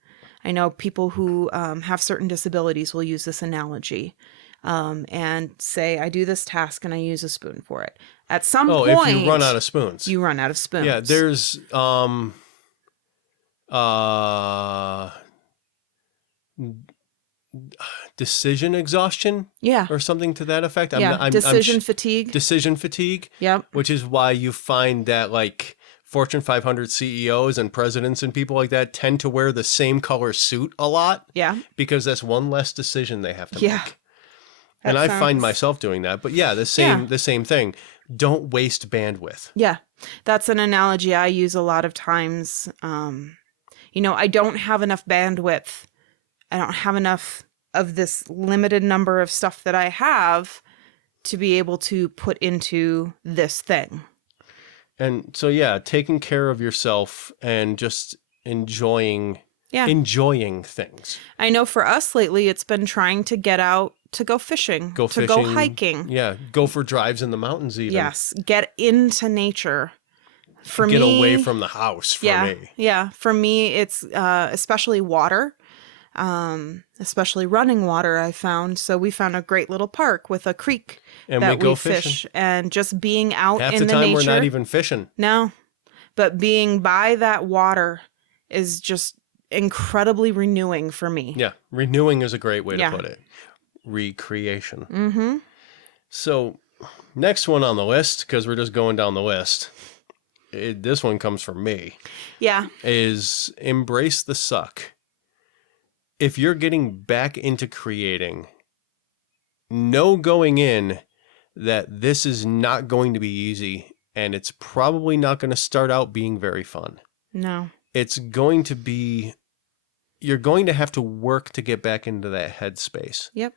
I know people who have certain disabilities will use this analogy and say, I do this task and I use a spoon for it. At some point, if you run out of spoons. You run out of spoons. Yeah, there's decision exhaustion. Yeah. Or something to that effect. Decision fatigue. Decision fatigue. Yep. Which is why you find that like Fortune 500 CEOs and presidents and people like that tend to wear the same color suit a lot. Yeah. Because that's one less decision they have to make. And I find myself doing that. But yeah, the same thing. Don't waste bandwidth. Yeah. That's an analogy I use a lot of times. I don't have enough bandwidth. I don't have enough of this limited number of stuff that I have to be able to put into this thing. And so, yeah, taking care of yourself and just enjoying things. I know for us lately, it's been trying to get out to go fishing, go hiking. Yeah, go for drives in the mountains even. Yes, get into nature. Get away from the house for me. Yeah, for me, it's especially water. Especially running water, I found. So we found a great little park with a creek and that we go fish fishing. And just being out Half in the the time nature. we're not even fishing. No, but being by that water is just incredibly renewing for me. Yeah, renewing is a great way to put it. Recreation. Mm-hmm. So next one on the list, because we're just going down the list. This one comes from me. Yeah. Is embrace the suck. If you're getting back into creating, know going in that this is not going to be easy, and it's probably not going to start out being very fun. No. It's going to be, you're going to have to work to get back into that headspace. Yep.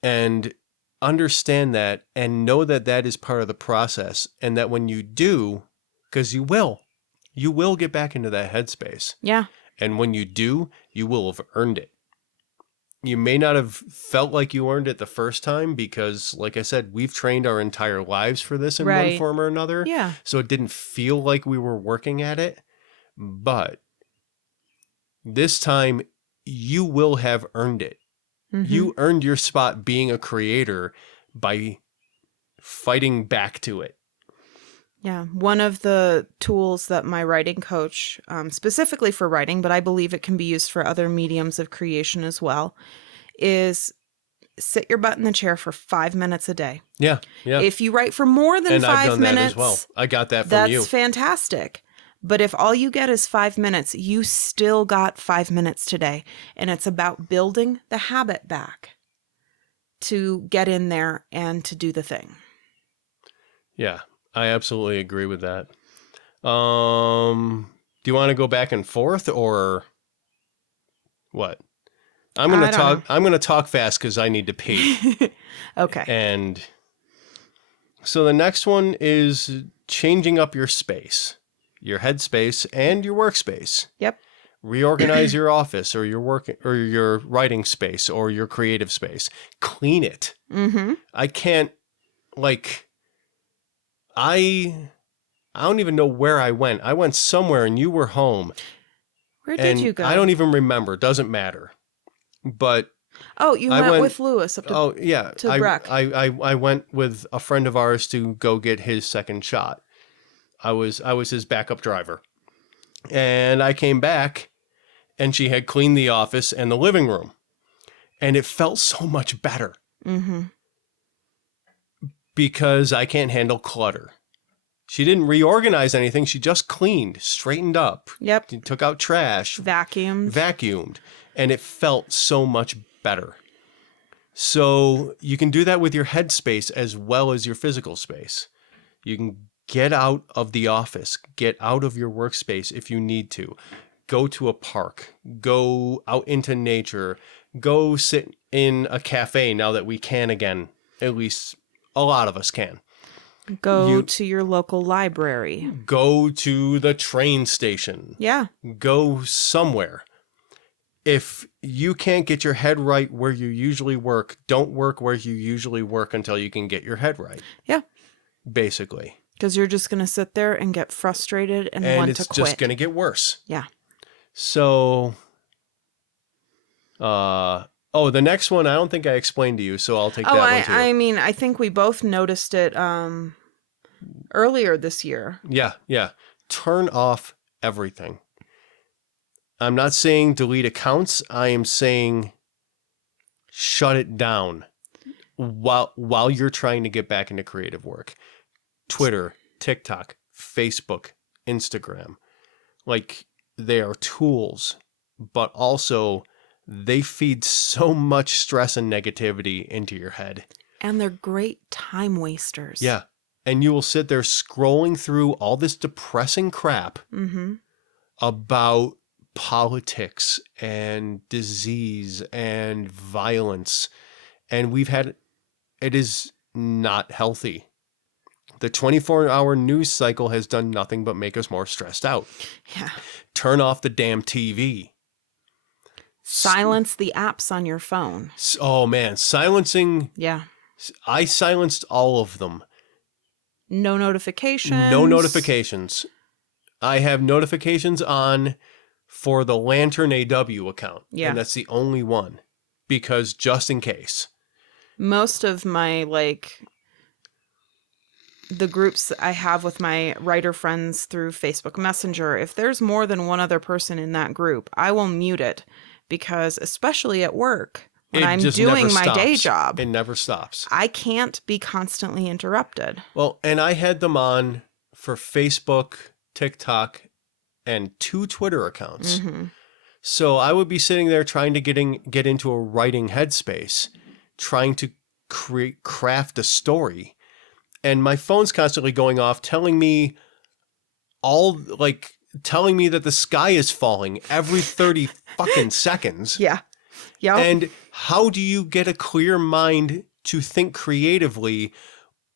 And understand that and know that that is part of the process, and that when you do, because you will get back into that headspace. Yeah. And when you do, you will have earned it. You may not have felt like you earned it the first time because, like I said, we've trained our entire lives for this in one form or another. Yeah. So it didn't feel like we were working at it. But this time, you will have earned it. Mm-hmm. You earned your spot being a creator by fighting back to it. Yeah. One of the tools that my writing coach, specifically for writing, but I believe it can be used for other mediums of creation as well, is sit your butt in the chair for 5 minutes a day. Yeah. Yeah. If you write for more than 5 minutes, I've done that as well. I got that from you. That's fantastic. But if all you get is 5 minutes, you still got 5 minutes today. And it's about building the habit back to get in there and to do the thing. Yeah. I absolutely agree with that. Do you want to go back and forth or what? I'm going to talk fast because I need to pee. Okay. And so the next one is changing up your space, your headspace and your workspace. Yep. Reorganize your office or your work or your writing space or your creative space. Clean it. Mm-hmm. I can't I don't even know where I went. I went somewhere and you were home. Where did you go? I don't even remember. Doesn't matter. But Oh, you I went with Lewis up Oh yeah, to Breck. I went with a friend of ours to go get his second shot. I was his backup driver, and I came back, and she had cleaned the office and the living room, and it felt so much better Mm-hmm. because I can't handle clutter. She didn't reorganize anything. She just cleaned, straightened up, Yep. took out trash, vacuumed, and it felt so much better. So you can do that with your headspace as well as your physical space. You can get out of the office, get out of your workspace if you need to. Go to a park, go out into nature, go sit in a cafe now that we can again. At least a lot of us can. Go to your local library. Go to the train station. Yeah. Go somewhere. If you can't get your head right where you usually work, don't work where you usually work until you can get your head right. Yeah. Basically. Because you're just going to sit there and get frustrated and want to quit. And it's just going to get worse. Yeah. So, the next one I don't think I explained to you, so I'll take that one too. I mean, I think we both noticed it earlier this year. Yeah. Turn off everything. I'm not saying delete accounts. I am saying shut it down while you're trying to get back into creative work. Twitter, TikTok, Facebook, Instagram. Like, they are tools, but also they feed so much stress and negativity into your head. And they're great time wasters. Yeah. And you will sit there scrolling through all this depressing crap about politics and disease and violence. And it is not healthy. The 24-hour news cycle has done nothing but make us more stressed out. Yeah. Turn off the damn TV. Silence the apps on your phone. Oh, man. Silencing. Yeah. I silenced all of them. No notifications. No notifications. I have notifications on for the Lantern AW account. Yeah. And that's the only one. Because just in case. Most of my, the groups I have with my writer friends through Facebook Messenger, if there's more than one other person in that group, I will mute it. Because especially at work, when I'm doing my day job, it never stops. I can't be constantly interrupted. Well, and I had them on for Facebook, TikTok, and 2 Twitter accounts. So I would be sitting there trying to get into a writing headspace, trying to craft a story. And my phone's constantly going off, telling me that the sky is falling every 30 fucking seconds. Yeah. Yeah. And how do you get a clear mind to think creatively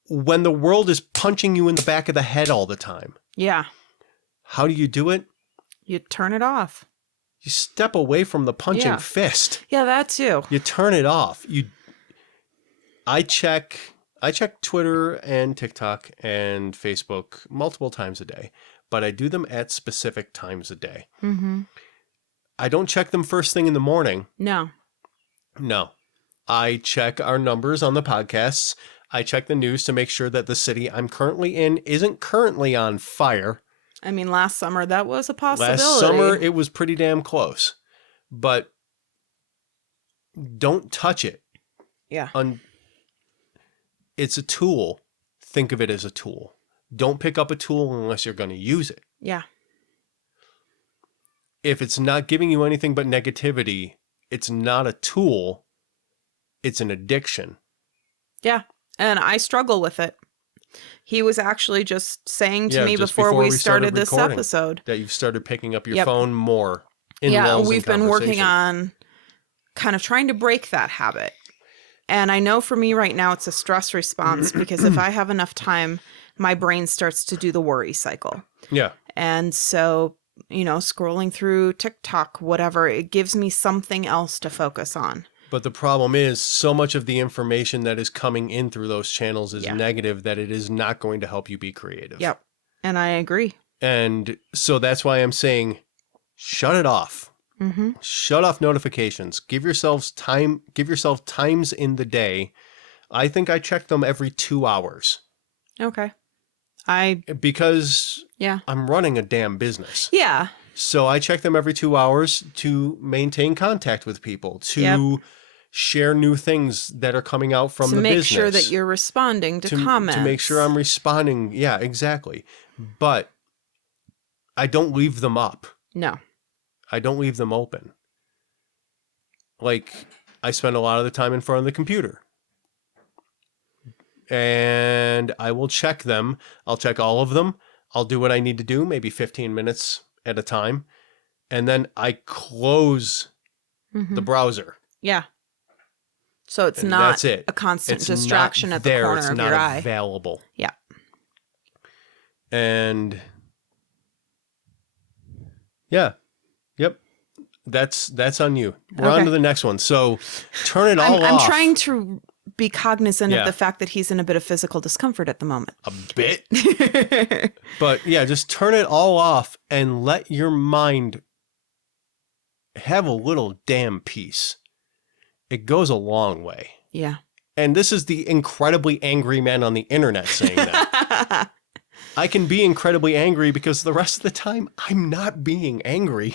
when the world is punching you in the back of the head all the time? Yeah. How do you do it? You turn it off. You step away from the punching fist. Yeah, that too. You turn it off. I check Twitter and TikTok and Facebook multiple times a day, but I do them at specific times a day. I don't check them first thing in the morning. No. I check our numbers on the podcasts. I check the news to make sure that the city I'm currently in isn't currently on fire. I mean, last summer, that was a possibility. Last summer, it was pretty damn close. But don't touch it. Yeah. It's a tool. Think of it as a tool. Don't pick up a tool unless you're going to use it. Yeah. If it's not giving you anything but negativity, it's not a tool. It's an addiction. Yeah. And I struggle with it. He was actually just saying to me before we started this episode that you've started picking up your phone more. We've been working on kind of trying to break that habit. And I know for me right now, it's a stress response because if I have enough time, my brain starts to do the worry cycle. Yeah. And so, scrolling through TikTok, whatever, it gives me something else to focus on. But the problem is so much of the information that is coming in through those channels is negative that it is not going to help you be creative. Yep. And I agree. And so that's why I'm saying shut it off. Mm-hmm. Shut off notifications. Give yourself times in the day. I think I check them every 2 hours Okay. because Yeah. I'm running a damn business. Yeah. So I check them every 2 hours to maintain contact with people, to share new things that are coming out from To the make business. sure that you're responding to comments. To make sure I'm responding. Yeah, exactly. But I don't leave them up. No. I don't leave them open. Like, I spend a lot of the time in front of the computer. And I will check them. I'll check all of them. I'll do what I need to do, maybe 15 minutes at a time. And then I close the browser. Yeah. So it's And not that's it. a constant It's distraction not at the there. corner It's of not your eye. available. Yeah. And yeah. Yep. That's on you. We're on to the next one. So turn it all off. I'm trying to be cognizant Yeah. of the fact that he's in a bit of physical discomfort at the moment. A bit. But yeah, just turn it all off and let your mind have a little damn peace. It goes a long way. Yeah. And this is the incredibly angry man on the internet saying that. I can be incredibly angry because the rest of the time I'm not being angry.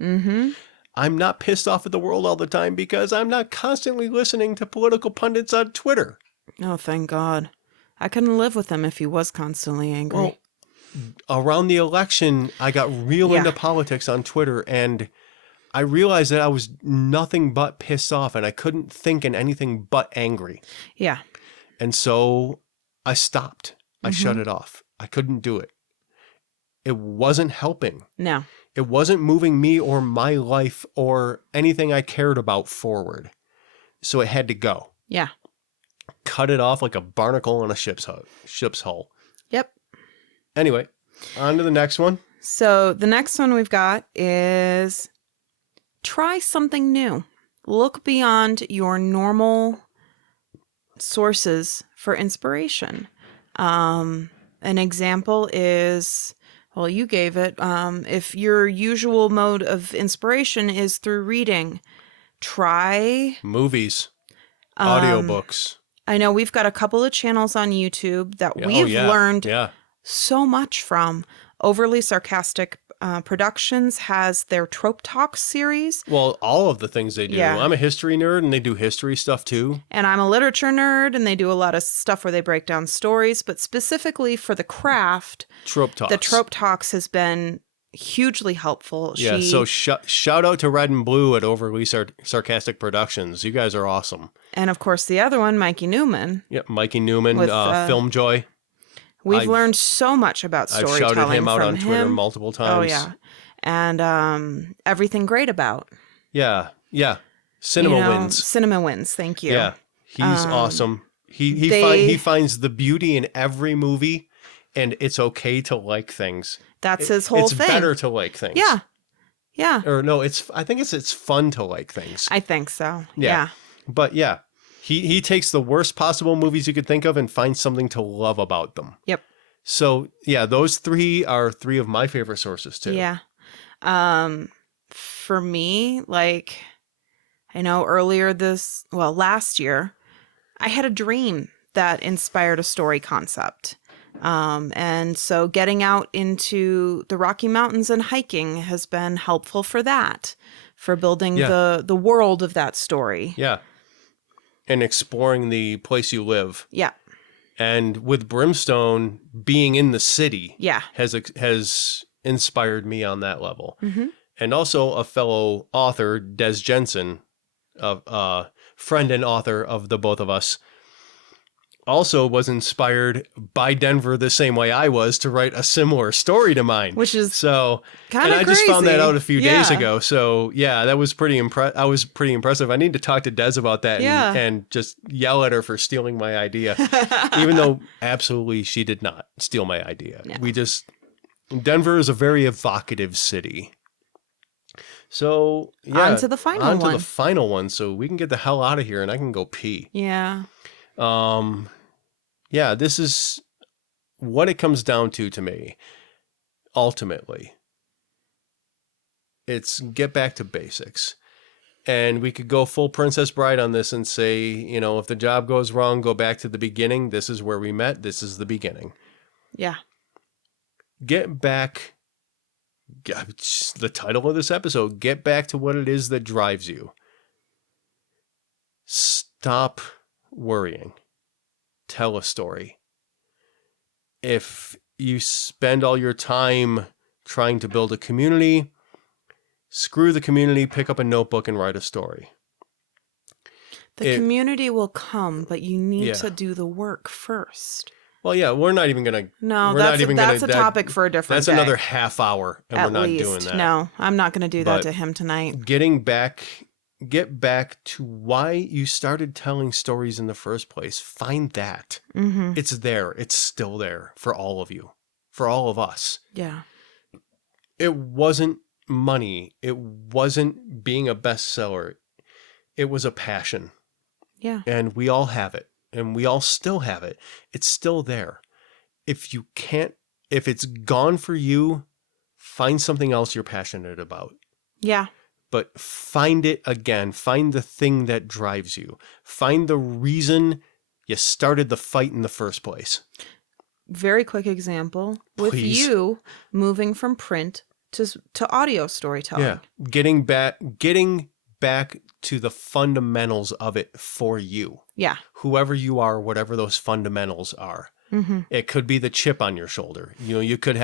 Mm-hmm. I'm not pissed off at the world all the time because I'm not constantly listening to political pundits on Twitter. Oh, thank God. I couldn't live with him if he was constantly angry. Well, around the election, I got real into politics on Twitter, and I realized that I was nothing but pissed off, and I couldn't think in anything but angry. Yeah. And so I stopped. I shut it off. I couldn't do it. It wasn't helping. No. It wasn't moving me or my life or anything I cared about forward. So it had to go. Yeah. Cut it off like a barnacle in a ship's hull. Yep. Anyway, on to the next one. So the next one we've got is try something new. Look beyond your normal sources for inspiration. An example is, well, you gave it. If your usual mode of inspiration is through reading, try Movies, audiobooks. I know we've got a couple of channels on YouTube that we've learned so much from. Overly Sarcastic Productions has their Trope Talks series. Well, all of the things they do. Yeah. I'm a history nerd, and they do history stuff too. And I'm a literature nerd, and they do a lot of stuff where they break down stories. But specifically for the craft, Trope Talks. the Trope Talks has been hugely helpful. Yeah, so shout out to Red and Blue at Overly Sarcastic Productions. You guys are awesome. And of course, the other one, Mikey Newman. Yeah, Mikey Newman, With, Film Joy. We've learned so much about storytelling. I've shouted him out from on Twitter him. multiple times. Oh, yeah. And Everything Great About. Yeah, yeah. Cinema wins. Cinema wins, thank you. Yeah, he's awesome. He finds the beauty in every movie, and it's okay to like things. That's his whole thing. It's better to like things. Yeah. Yeah. Or no, I think it's fun to like things. I think so. Yeah. Yeah. But yeah, he takes the worst possible movies you could think of and finds something to love about them. Yep. So yeah, those three are three of my favorite sources too. Yeah. For me, like, I know last year, I had a dream that inspired a story concept. And so getting out into the Rocky Mountains and hiking has been helpful for that, for building the world of that story. Yeah. And exploring the place you live. Yeah. And with Brimstone, being in the city has inspired me on that level. Mm-hmm. And also a fellow author, Des Jensen, a friend and author of the both of us, also was inspired by Denver the same way I was to write a similar story to mine. Which is so kind of And I just found that crazy. out a few days ago. So yeah, that was pretty I was pretty impressive. I need to talk to Des about that and just yell at her for stealing my idea. Even though absolutely she did not steal my idea. No. Denver is a very evocative city. So yeah, on to the final one. On to the final one, so we can get the hell out of here and I can go pee. Yeah. Yeah, this is what it comes down to me, ultimately. It's get back to basics. And we could go full Princess Bride on this and say, you know, if the job goes wrong, go back to the beginning. This is where we met. This is the beginning. Yeah. Get back. The title of this episode, get back to what it is that drives you. Stop worrying. Tell a story. If you spend all your time trying to build a community, screw the community, pick up a notebook and write a story. The community will come, but you need Yeah. to do the work first. Well, yeah, we're not even going to... No, that's a topic for a different That's day. another half hour, and At we're not least. doing that. No, I'm not going to do that But to him tonight. Get back to why you started telling stories in the first place. Find that. Mm-hmm. It's there. It's still there for all of you, for all of us. Yeah. It wasn't money. It wasn't being a bestseller. It was a passion. Yeah. And we all have it. And we all still have it. It's still there. If it's gone for you, find something else you're passionate about. Yeah. But find it again. Find the thing that drives you. Find the reason you started the fight in the first place. Very quick example with Please. you moving from print to audio storytelling. Yeah. Getting back to the fundamentals of it for you. Yeah. Whoever you are, whatever those fundamentals are. Mm-hmm. It could be the chip on your shoulder. You know, you could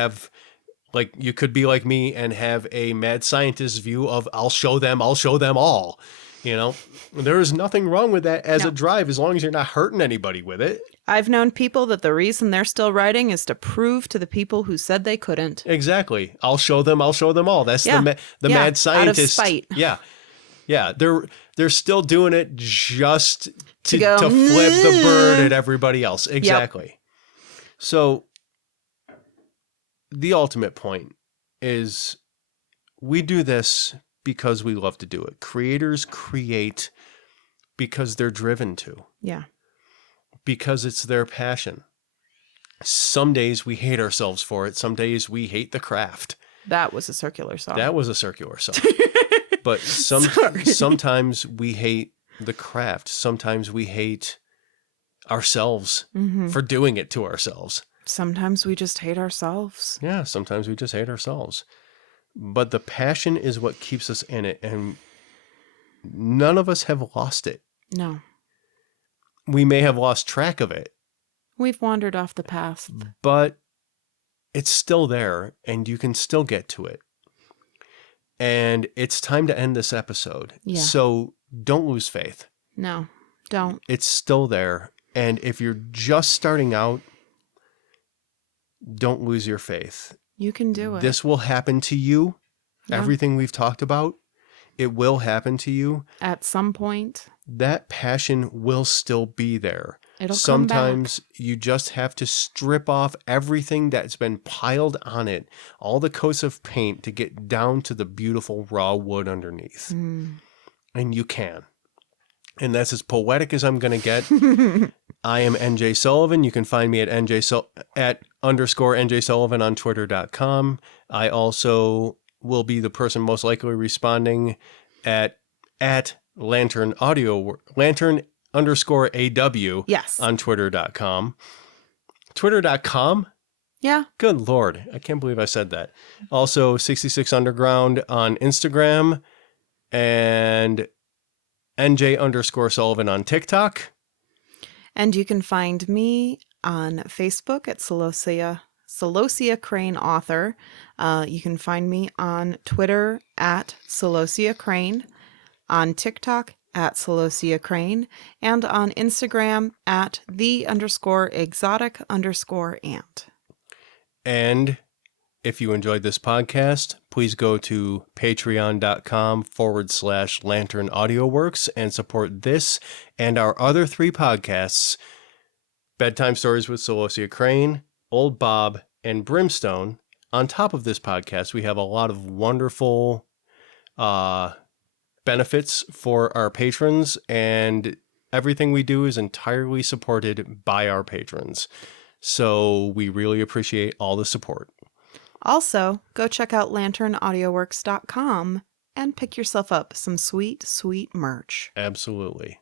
be like me and have a mad scientist view of I'll show them all. You know, there is nothing wrong with that as a drive as long as you're not hurting anybody with it. I've known people that the reason they're still writing is to prove to the people who said they couldn't. Exactly. I'll show them all. That's the mad scientist. Out of spite. Yeah. Yeah. They're still doing it just to go, flip the bird at everybody else. Exactly. Yep. So the ultimate point is we do this because we love to do it. Creators create because they're driven to. Yeah. Because it's their passion. Some days we hate ourselves for it. Some days we hate the craft. That was a circular saw. But sometimes we hate the craft. Sometimes we hate ourselves for doing it to ourselves. Sometimes we just hate ourselves. Yeah, sometimes we just hate ourselves. But the passion is what keeps us in it, and none of us have lost it. No. We may have lost track of it. We've wandered off the path. But it's still there, and you can still get to it. And it's time to end this episode. Yeah. So don't lose faith. No, don't. It's still there. And if you're just starting out, don't lose your faith. You can do it. This will happen to you. Yeah. Everything we've talked about, it will happen to you. At some point. That passion will still be there. It'll Sometimes come back. You just have to strip off everything that's been piled on it, all the coats of paint to get down to the beautiful raw wood underneath. And you can. And that's as poetic as I'm going to get. I am NJ Sullivan. You can find me at @_NJ Sullivan on Twitter.com. I also will be the person most likely responding at Lantern _AW yes. on Twitter.com. Twitter.com? Yeah. Good Lord. I can't believe I said that. Also 66 Underground on Instagram and NJ_Sullivan on TikTok. And you can find me on Facebook at Celosia Crane Author. You can find me on Twitter at Celosia Crane, on TikTok at Celosia Crane, and on Instagram at _exotic_ant. And if you enjoyed this podcast, please go to patreon.com/Lantern Audioworks and support this and our other 3 podcasts, Bedtime Stories with Celosia Crane, Old Bob, and Brimstone. On top of this podcast, we have a lot of wonderful benefits for our patrons, and everything we do is entirely supported by our patrons. So we really appreciate all the support. Also, go check out lanternaudioworks.com and pick yourself up some sweet, sweet merch. Absolutely.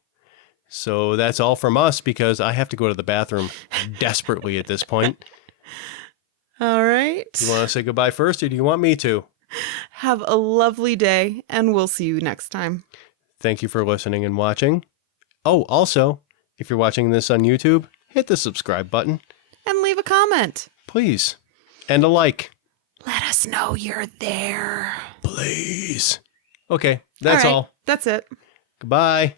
So that's all from us because I have to go to the bathroom desperately at this point. All right. You want to say goodbye first, or do you want me to? Have a lovely day, and we'll see you next time. Thank you for listening and watching. Oh, also, if you're watching this on YouTube, hit the subscribe button. And leave a comment. Please. And a like. Let us know you're there. Please. Okay, that's all right, all. That's it. Goodbye.